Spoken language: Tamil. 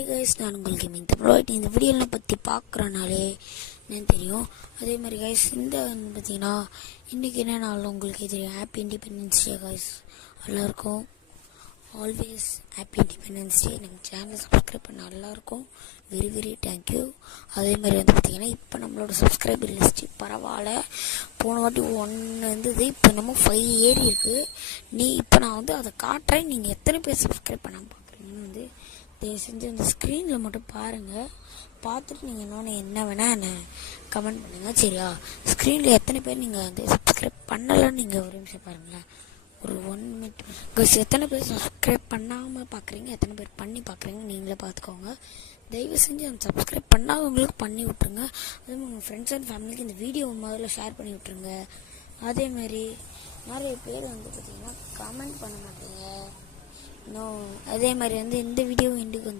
ஹாய் கைஸ், நான் உங்கள் கேமிங் தமிழ். இந்த வீடியோலாம் பற்றி பார்க்குறனாலே என்னன்னு தெரியும். அதே மாதிரி கைஸ், இந்த பார்த்தீங்கன்னா இன்றைக்கி என்ன நாள் உங்களுக்கே தெரியும். Happy independence day guys. எல்லாருக்கும் ஆல்வேஸ் ஹாப்பி இண்டிபெண்டன்ஸ் டே. நம்ம சேனலை சப்ஸ்கிரைப் பண்ண எல்லாருக்கும் வெரி வெரி தேங்க்யூ. அதே மாதிரி வந்து பார்த்திங்கன்னா இப்போ நம்மளோட சப்ஸ்கிரைபர் லிஸ்ட்டு பரவாயில்ல. போன வாட்டி 1 இருந்தது, இப்போ நம்ம 5 ஏறி இருக்குது. இப்போ நான் வந்து அதை காட்டுறேன். நீங்கள் எத்தனை பேர் சப்ஸ்கிரைப் பண்ணாமல் பார்க்குறீங்கன்னு வந்து தயவு செஞ்சு அந்த ஸ்க்ரீனில் மட்டும் பாருங்கள். பார்த்துட்டு நீங்கள் இன்னொன்று என்ன வேணால் என்ன கமெண்ட் பண்ணுங்கள், சரியா? ஸ்க்ரீனில் எத்தனை பேர் நீங்கள் வந்து சப்ஸ்கிரைப் பண்ணலைன்னு நீங்கள் ஒரு நிமிஷம் பாருங்களேன். ஒரு 1 மினிட் கைஸ். எத்தனை பேர் சப்ஸ்கிரைப் பண்ணாமல் பார்க்குறீங்க, எத்தனை பேர் பண்ணி பார்க்குறீங்க நீங்களே பார்த்துக்கோங்க. தயவு செஞ்சு அந்த சப்ஸ்கிரைப் பண்ணாதவங்களுக்கு பண்ணி விட்ருங்க. அதே மாதிரி உங்கள் ஃப்ரெண்ட்ஸ் அண்ட் ஃபேமிலிக்கு இந்த வீடியோ முதல்ல ஷேர் பண்ணி விட்ருங்க. அதேமாதிரி நிறைய பேர் வந்து பார்த்திங்கன்னா கமெண்ட் பண்ண மாட்டீங்க இன்னும். அதே மாதிரி வந்து இந்த வீடியோ எண்டுக்கு வந்து